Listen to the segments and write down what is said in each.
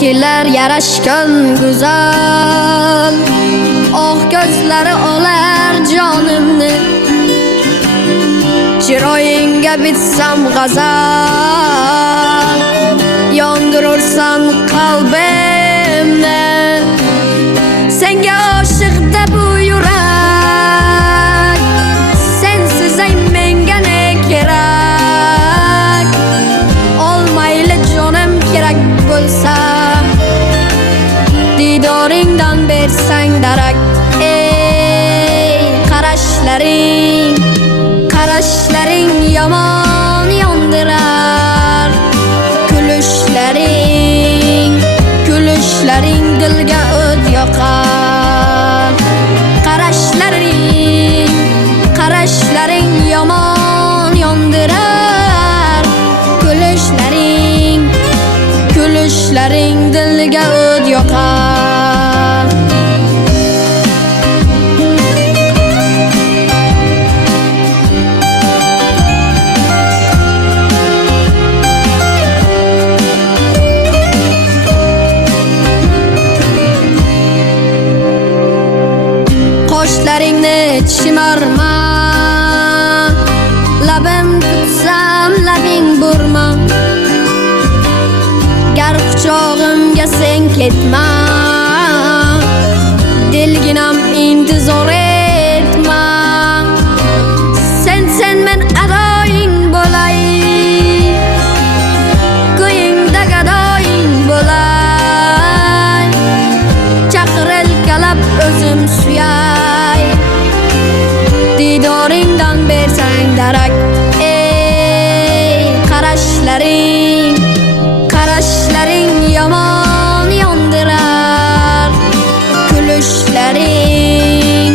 kelar yarashgan go'zal, oq ko'zlari olar jonimni, chiroyingga bitsam g'azal, yondirursan qalbimni. Senga oshiqda bu yurak, sensiz ay menga ne kerak? Olmayli jonim kerak bo'lsa, didoringdan bersang darak. Ey qarashlaring, qarashlaring yomon yondirar. Kulishlaring, kulishlaring dilga o't yoqar. Qarashlaring, qarashlaring yomon yondirar. Kulishlaring, kulishlaring dilga o't yoqar. Qoshlaringni chimarma, labim tutsam labing burma. Gar quchog'imga sen ketma, dilginam intizor etma. Sen men adoying bo'lay, ko'yingda gadoying bo'lay. Chaqirelkalab o'zim suyay, didoringdan bersang darak. Ey qarashlaring, qarashlaring yomon yondirar. Kulishlaring,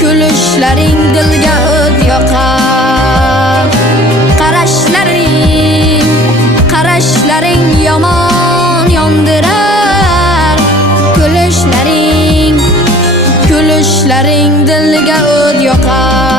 kulishlaring dilga o't yoqar. Qarashlaring, qarashlaring yomon yondirar. Kulishlaring, kulishlaring dilga o't yoqar.